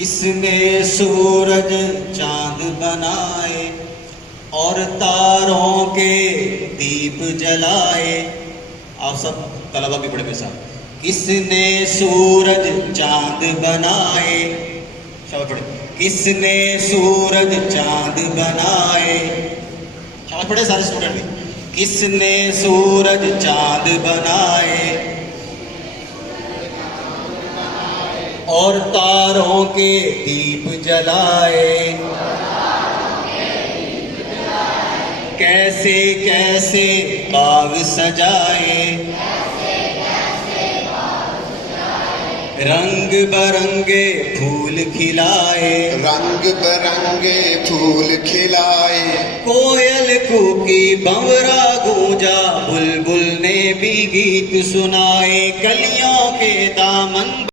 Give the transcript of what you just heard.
किसने सूरज चांद बनाए और तारों के दीप जलाए। आप सब तलबा भी पढ़े मेरे साथ। किसने सूरज चांद बनाए, सब पढ़े। किसने सूरज चांद बनाए, सब पढ़े सारे स्टूडेंट भी। किसने सूरज चांद बनाए और तारों के दीप जलाए। कैसे कैसे बाग सजाए, रंग बरंगे फूल खिलाए। रंग बिरंगे फूल खिलाए। कोयल कूकी बंवरा गूंजा, बुलबुल ने भी गीत सुनाए। कलियों के दामन